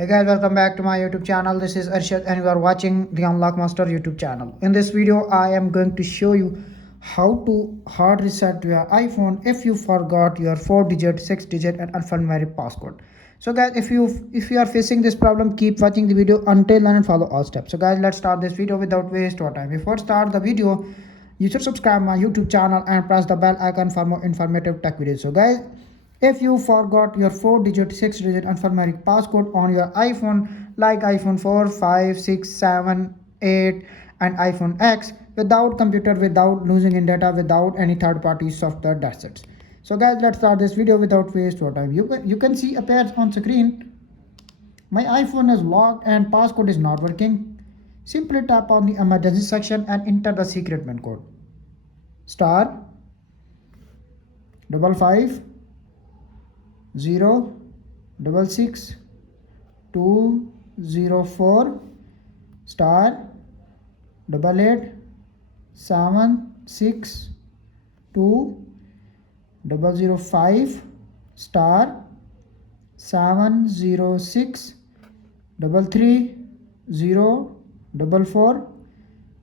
Hey guys, welcome back to my YouTube channel. This is Arshad and you are watching the Unlock Master YouTube channel. In this video, I am going to show you how to hard reset your iPhone if you forgot your 4-digit, 6-digit and alphanumeric passcode. So guys, if you are facing this problem, keep watching the video until and follow all steps. So guys, let's start this video without waste of time. Before start the video, you should subscribe my YouTube channel and press the bell icon for more informative tech videos. So guys, if you forgot your 4-digit, 6-digit alphanumeric passcode on your iPhone like iPhone 4, 5, 6, 7, 8 and iPhone X without computer, without losing in data, without any third-party software, that's it. So guys, let's start this video without waste of time. You can see appears on screen, my iPhone is locked and passcode is not working. Simply tap on the emergency section and enter the secret pin code. Star 55 0 66 204 star 88 7 6 2 005 star 706 33 0 44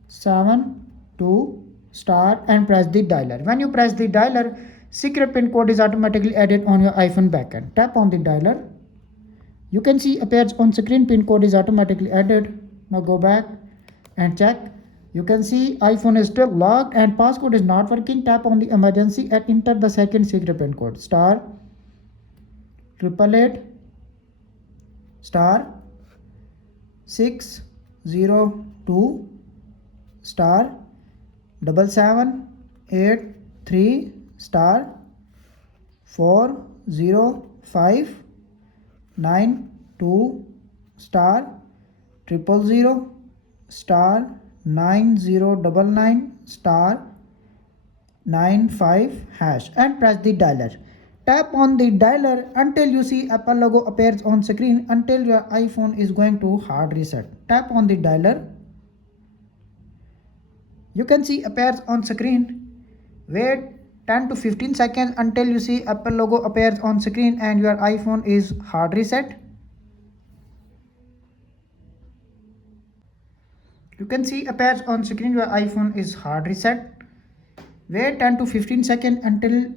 7 2 star and press the dialer. When you press the dialer, secret pin code is automatically added on your iPhone backend. Tap on the dialer. You can see appears on screen pin code is automatically added. Now go back and check. You can see iPhone is still locked and passcode is not working. Tap on the emergency and enter the second secret pin code. Star 888 star 602 star 7783 star 405 92 star 000 star 9099 star 95 hash and press the dialer. Tap on the dialer until you see Apple logo appears on screen until your iPhone is going to hard reset. Tap on the dialer. You can see appears on screen. Wait 10 to 15 seconds until you see Apple logo appears on screen and your iPhone is hard reset. You can see appears on screen your iPhone is hard reset. Wait 10 to 15 seconds until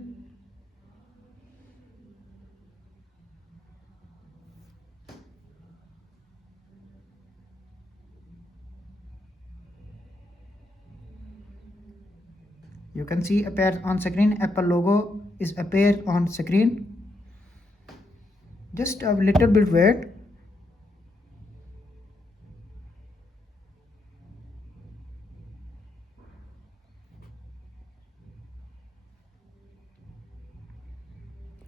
you can see appears on screen. Apple logo is appears on screen. Just a little bit wait.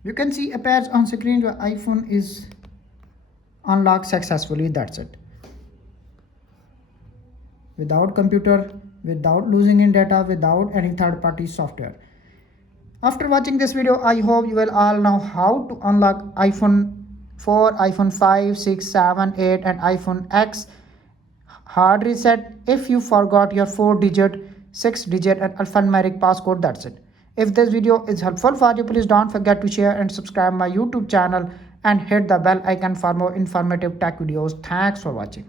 You can see appears on screen your iPhone is unlocked successfully. That's it. Without computer, without losing in data, without any third-party software. After watching this video, I hope you will all know how to unlock iPhone 4, iPhone 5, 6, 7, 8 and iPhone X hard reset if you forgot your 4-digit, 6-digit and alphanumeric passcode. That's it. If this video is helpful for you, please don't forget to share and subscribe my YouTube channel and hit the bell icon for more informative tech videos. Thanks for watching.